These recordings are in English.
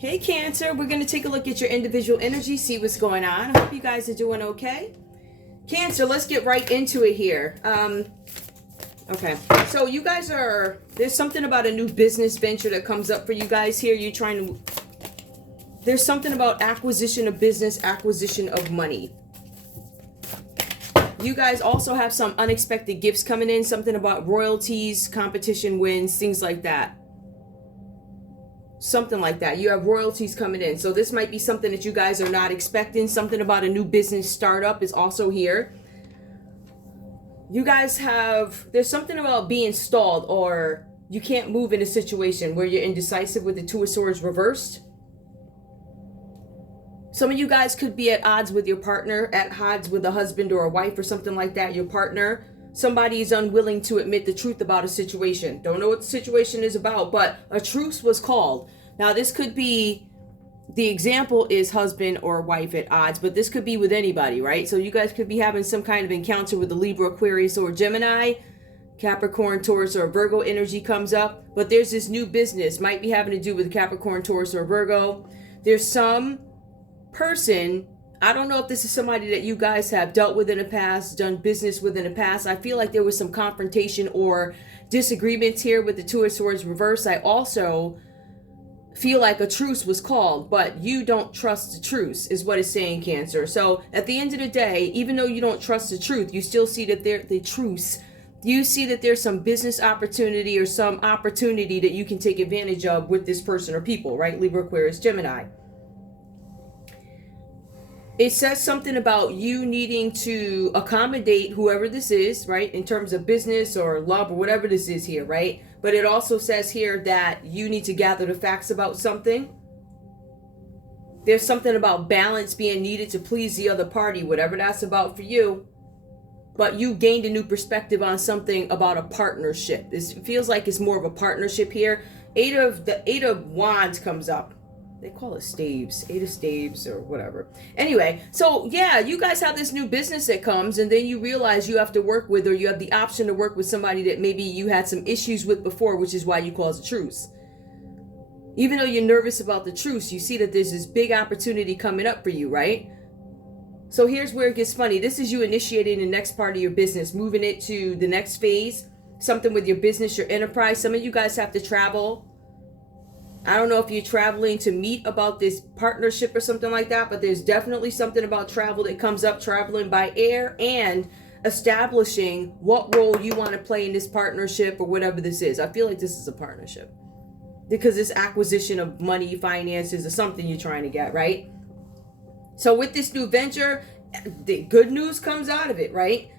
Hey Cancer, we're going to take a look at your individual energy, see what's going on. I hope you guys are doing okay. Cancer, let's get right into it here. Okay, so you guys there's something about a new business venture that comes up for you guys here. There's something about acquisition of business, acquisition of money. You guys also have some unexpected gifts coming in, something about royalties, competition wins, things like that. Something like that. You have royalties coming in. So this might be something that you guys are not expecting. Something about a new business startup is also here. You guys there's something about being stalled, or you can't move in a situation where you're indecisive with the Two of Swords reversed. Some of you guys could be at odds with your partner, at odds with a husband or a wife or something like that, your partner. Somebody is unwilling to admit the truth about a situation. Don't know what the situation is about, but a truce was called. Now, this could be, the example is husband or wife at odds, but this could be with anybody, right? So you guys could be having some kind of encounter with the Libra, Aquarius, or Gemini. Capricorn, Taurus, or Virgo energy comes up, but there's this new business, might be having to do with Capricorn, Taurus, or Virgo. There's some person, I don't know if this is somebody that you guys have dealt with in the past, done business with in the past. I feel like there was some confrontation or disagreements here with the Two of Swords reverse. I also feel like a truce was called, but you don't trust the truce is what it's saying, Cancer. So at the end of the day, even though you don't trust the truth, you still see that you see that there's some business opportunity or some opportunity that you can take advantage of with this person or people, right? Libra, Aquarius, Gemini. It says something about you needing to accommodate whoever this is, right? In terms of business or love or whatever this is here, right? But it also says here that you need to gather the facts about something. There's something about balance being needed to please the other party, whatever that's about for you. But you gained a new perspective on something about a partnership. It feels like it's more of a partnership here. The Eight of Wands comes up. They call it staves, Eight of Staves or whatever. Anyway, so yeah, you guys have this new business that comes, and then you realize you have to work with, or you have the option to work with somebody that maybe you had some issues with before, which is why you cause a truce. Even though you're nervous about the truce, you see that there's this big opportunity coming up for you, right? So here's where it gets funny. This is you initiating the next part of your business, moving it to the next phase, something with your business, your enterprise. Some of you guys have to travel. I don't know if you're traveling to meet about this partnership or something like that, but there's definitely something about travel that comes up, traveling by air and establishing what role you want to play in this partnership or whatever this is. I feel like this is a partnership because this acquisition of money, finances, or something you're trying to get, right? So with this new venture, the good news comes out of it, right?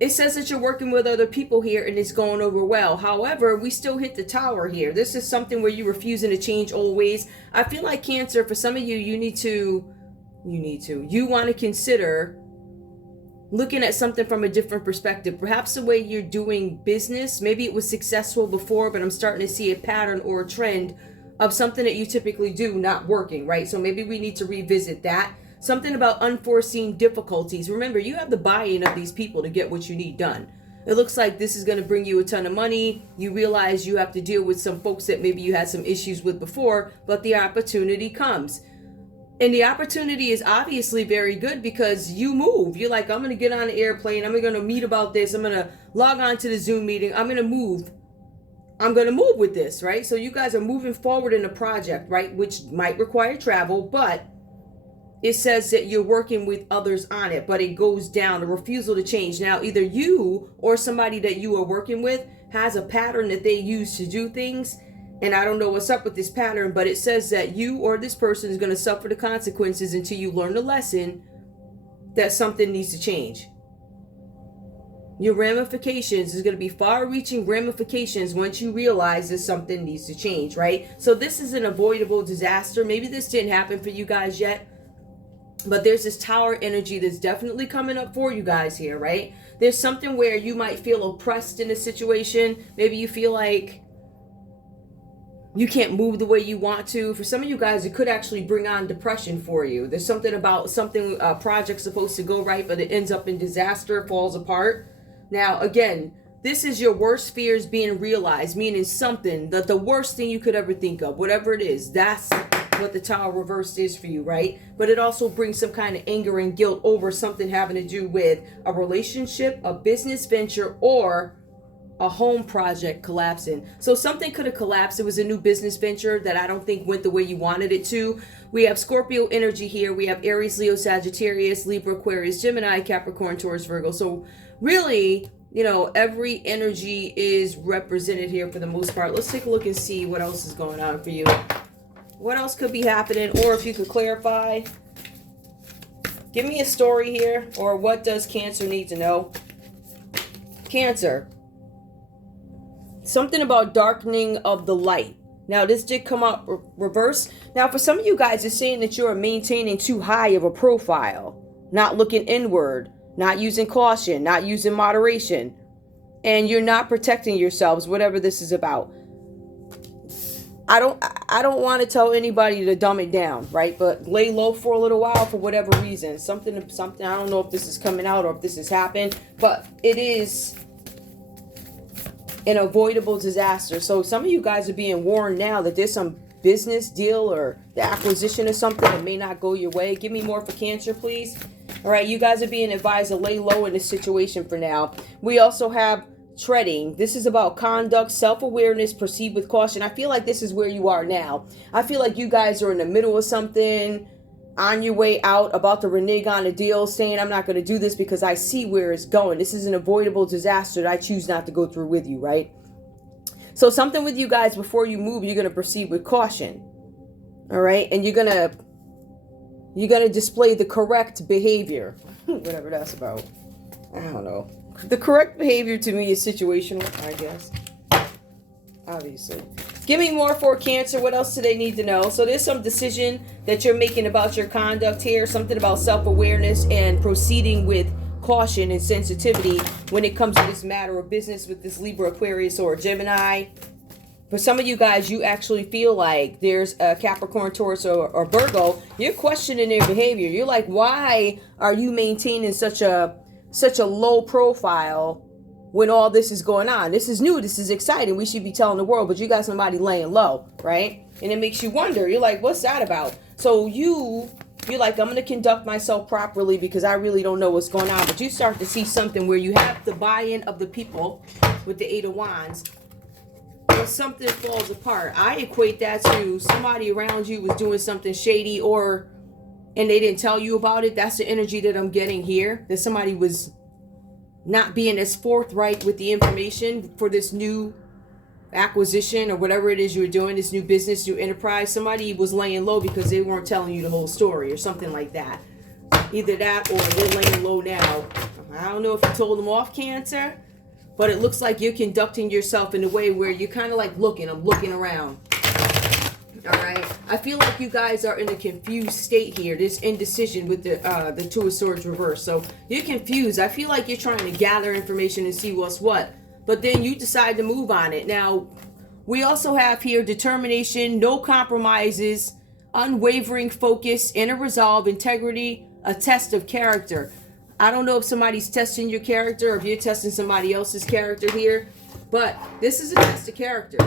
It says that you're working with other people here and it's going over well. However, we still hit the tower here. This is something where you're refusing to change old ways. I feel like, Cancer, for some of you, you want to consider looking at something from a different perspective. Perhaps the way you're doing business, maybe it was successful before, but I'm starting to see a pattern or a trend of something that you typically do not working, right? So maybe we need to revisit that. Something about unforeseen difficulties. Remember, you have the buy-in of these people to get what you need done. It looks like this is going to bring you a ton of money. You realize you have to deal with some folks that maybe you had some issues with before, but the opportunity comes. And the opportunity is obviously very good because you move. You're like, I'm going to get on the airplane. I'm going to meet about this. I'm going to log on to the Zoom meeting. I'm going to move with this, right? So you guys are moving forward in a project, right? Which might require travel, but it says that you're working with others on it, but it goes down, a refusal to change. Now, either you or somebody that you are working with has a pattern that they use to do things. And I don't know what's up with this pattern, but it says that you or this person is going to suffer the consequences until you learn the lesson that something needs to change. Your ramifications is going to be far-reaching ramifications once you realize that something needs to change, right? So this is an avoidable disaster. Maybe this didn't happen for you guys yet, but there's this tower energy that's definitely coming up for you guys here, right? There's something where you might feel oppressed in a situation. Maybe you feel like you can't move the way you want to. For some of you guys, it could actually bring on depression for you. There's something about a project's supposed to go right, but it ends up in disaster, falls apart. Now, again, this is your worst fears being realized, meaning something that the worst thing you could ever think of, whatever it is, that's what the Tower reversed is for you, right? But it also brings some kind of anger and guilt over something having to do with a relationship, a business venture, or a home project collapsing. So something could have collapsed. It was a new business venture that I don't think went the way you wanted it to. We have Scorpio energy here. We have Aries, Leo, Sagittarius, Libra, Aquarius, Gemini, Capricorn, Taurus, Virgo. So really, you know, every energy is represented here for the most part. Let's take a look and see what else is going on for you. What else could be happening? Or if you could clarify, give me a story here. Or what does Cancer need to know? Cancer. Something about darkening of the light. Now, this did come up reverse. Now, for some of you guys, it's saying that you're maintaining too high of a profile, not looking inward, not using caution, not using moderation, and you're not protecting yourselves, whatever this is about. I don't want to tell anybody to dumb it down, right? But lay low for a little while for whatever reason. Something. I don't know if this is coming out or if this has happened, but it is an avoidable disaster. So some of you guys are being warned now that there's some business deal or the acquisition of something that may not go your way. Give me more for Cancer, please. All right, you guys are being advised to lay low in this situation for now. We also have treading. This is about conduct, self-awareness, proceed with caution. I feel like this is where you are now. I feel like you guys are in the middle of something, on your way out, about to renege on a deal, saying, I'm not going to do this because I see where it's going. This is an avoidable disaster that I choose not to go through with you, right? So something with you guys, before you move, you're going to proceed with caution. All right? And you're going to display the correct behavior. Whatever that's about. I don't know. The correct behavior to me is situational, I guess. Obviously. Give me more for Cancer. What else do they need to know? So there's some decision that you're making about your conduct here. Something about self-awareness and proceeding with caution and sensitivity when it comes to this matter of business with this Libra, Aquarius, or Gemini. For some of you guys, you actually feel like there's a Capricorn, Taurus, or Virgo. You're questioning their behavior. You're like, why are you maintaining such a low profile when all this is going on? This is new. This is exciting. We should be telling the world, but you got somebody laying low, right? And it makes you wonder. You're like, what's that about? So you're like, I'm going to conduct myself properly because I really don't know what's going on. But you start to see something where you have the buy-in of the people with the Eight of Wands. But something falls apart. I equate that to somebody around you was doing something shady and they didn't tell you about it. That's the energy that I'm getting here. That somebody was not being as forthright with the information for this new acquisition or whatever it is you're doing, this new business, new enterprise. Somebody was laying low because they weren't telling you the whole story or something like that. Either that or they're laying low now. I don't know if you told them off, Cancer, but it looks like you're conducting yourself in a way where you're kind of like I'm looking around. All right. I feel like you guys are in a confused state here. This indecision with the Two of Swords reverse. So you're confused. I feel like you're trying to gather information and see what's what. But then you decide to move on it. Now, we also have here determination, no compromises, unwavering focus, inner resolve, integrity, a test of character. I don't know if somebody's testing your character or if you're testing somebody else's character here. But this is a test of character.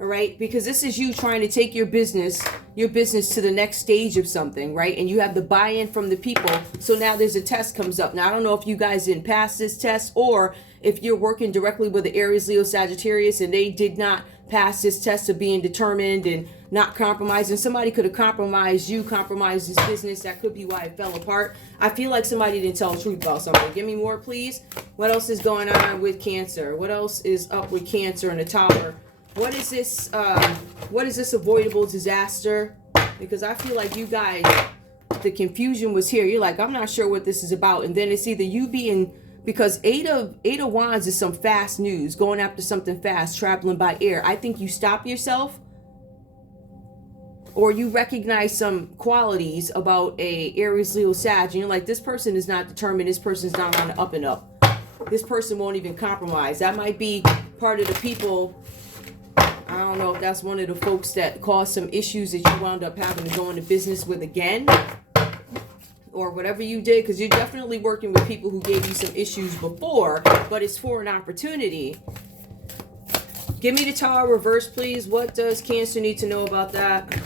All right, because this is you trying to take your business to the next stage of something, right? And you have the buy-in from the people. So now there's a test comes up. Now, I don't know if you guys didn't pass this test or if you're working directly with the Aries, Leo, Sagittarius, and they did not pass this test of being determined and not compromising. Somebody could have compromised you, compromised this business. That could be why it fell apart. I feel like somebody didn't tell the truth about something. Give me more, please. What else is going on with Cancer? What else is up with Cancer and the Tower? What is this avoidable disaster? Because I feel like you guys, the confusion was here. You're like, I'm not sure what this is about. And then it's either you being, because Eight of Wands is some fast news, going after something fast, traveling by air. I think you stop yourself or you recognize some qualities about a Aries, Leo, Sag. And you're like, this person is not determined. This person's not on the up and up. This person won't even compromise. That might be part of the people. I don't know if that's one of the folks that caused some issues that you wound up having to go into business with again. Or whatever you did. Because you're definitely working with people who gave you some issues before. But it's for an opportunity. Give me the Tower reverse, please. What does Cancer need to know about that?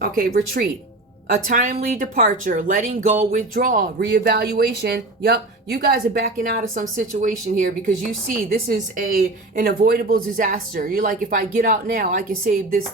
Okay, retreat. A timely departure, letting go, withdraw, reevaluation. Yep, you guys are backing out of some situation here because you see this is an avoidable disaster. You're like, if I get out now, I can save this,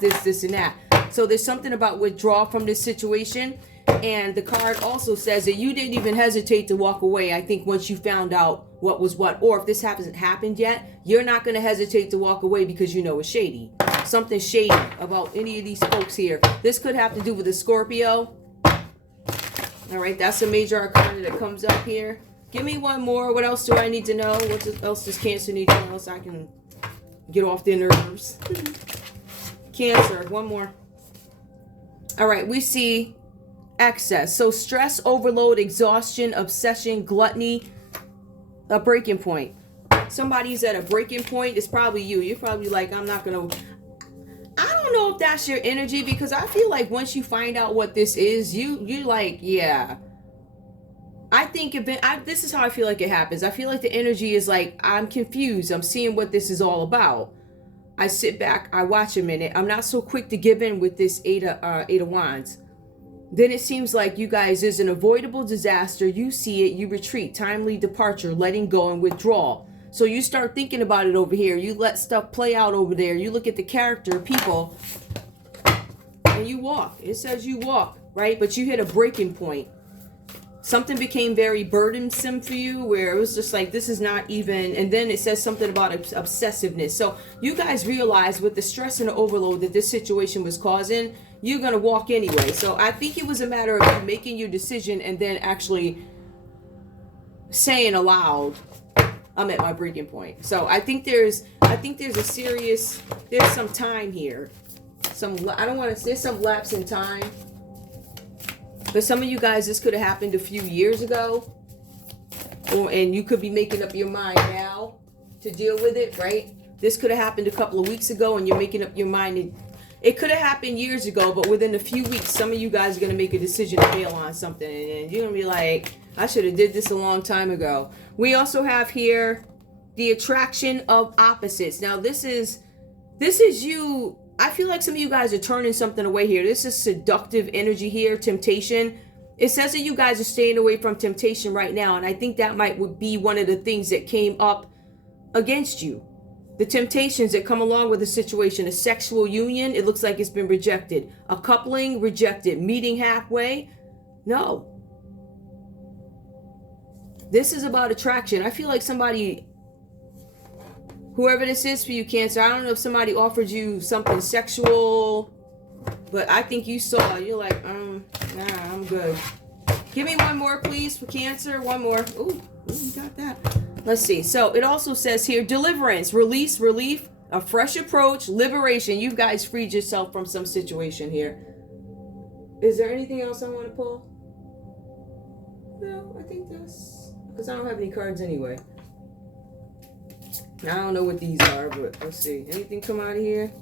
and that. So there's something about withdraw from this situation. And the card also says that you didn't even hesitate to walk away. I think once you found out what was what, or if this hasn't happened yet, you're not going to hesitate to walk away because you know it's shady. Something shady about any of these folks here. This could have to do with a Scorpio. All right, that's a major arcana that comes up here. Give me one more. What else do I need to know? What else does Cancer need to know so I can get off their nerves? Cancer, one more. All right, we see excess. So stress, overload, exhaustion, obsession, gluttony, a breaking point. Somebody's at a breaking point. It's probably you. You're probably like, I'm not going to... I don't know if that's your energy because I feel like once you find out what this is, you're like, yeah. I think this is how I feel like it happens. I feel like the energy is like, I'm confused. I'm seeing what this is all about. I sit back. I watch a minute. I'm not so quick to give in with this Eight of Wands. Then it seems like you guys, there's an avoidable disaster. You see it. You retreat. Timely departure. Letting go and withdrawal. So you start thinking about it over here. You let stuff play out over there. You look at the character, people, and you walk. It says you walk, right? But you hit a breaking point. Something became very burdensome for you where it was just like, this is not even, and then it says something about obsessiveness. So you guys realize with the stress and the overload that this situation was causing, you're going to walk anyway. So I think it was a matter of you making your decision and then actually saying aloud, I'm at my breaking point. So I think there's some time here. There's some lapse in time. But some of you guys, this could have happened a few years ago. And you could be making up your mind now to deal with it, right? This could have happened a couple of weeks ago and you're making up your mind. It could have happened years ago, but within a few weeks, some of you guys are going to make a decision to bail on something. And you're going to be like, I should have did this a long time ago. We also have here the attraction of opposites. Now, this is you. I feel like some of you guys are turning something away here. This is seductive energy here, temptation. It says that you guys are staying away from temptation right now. And I think that would be one of the things that came up against you. The temptations that come along with a situation. A sexual union, it looks like it's been rejected. A coupling, rejected. Meeting halfway, no. This is about attraction. I feel like somebody, whoever this is for you, Cancer, I don't know if somebody offered you something sexual, but I think you saw, you're like, nah, I'm good. Give me one more, please, for Cancer. One more. Ooh, you got that. Let's see. So it also says here, deliverance, release, relief, a fresh approach, liberation. You guys freed yourself from some situation here. Is there anything else I want to pull? No, I think that's... because I don't have any cards anyway. I don't know what these are, but let's see. Anything come out of here?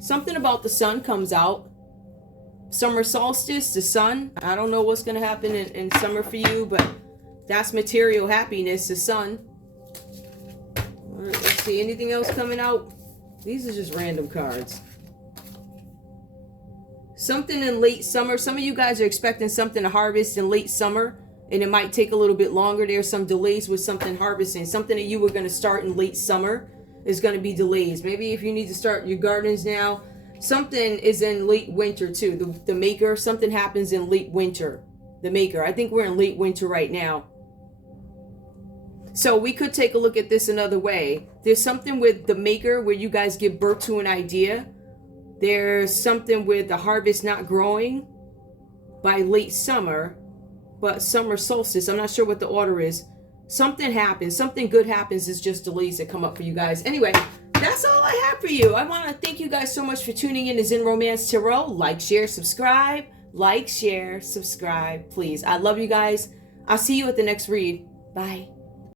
Something about the sun comes out. Summer solstice, the sun. I don't know what's going to happen in summer for you, but that's material happiness, the sun. All right, let's see. Anything else coming out? These are just random cards. Something in late summer. Some of you guys are expecting something to harvest in late summer. And it might take a little bit longer. There's some delays with something harvesting. Something that you were going to start in late summer is going to be delays. Maybe if you need to start your gardens now, something is in late winter too. The maker, something happens in late winter. The maker. I think we're in late winter right now. So we could take a look at this another way. There's something with the maker where you guys give birth to an idea. There's something with the harvest not growing by late summer. But summer solstice, I'm not sure what the order is. Something happens. Something good happens. It's just delays that come up for you guys. Anyway, that's all I have for you. I want to thank you guys so much for tuning in to Zen Romance Tarot. Like, share, subscribe. Like, share, subscribe, please. I love you guys. I'll see you at the next read. Bye.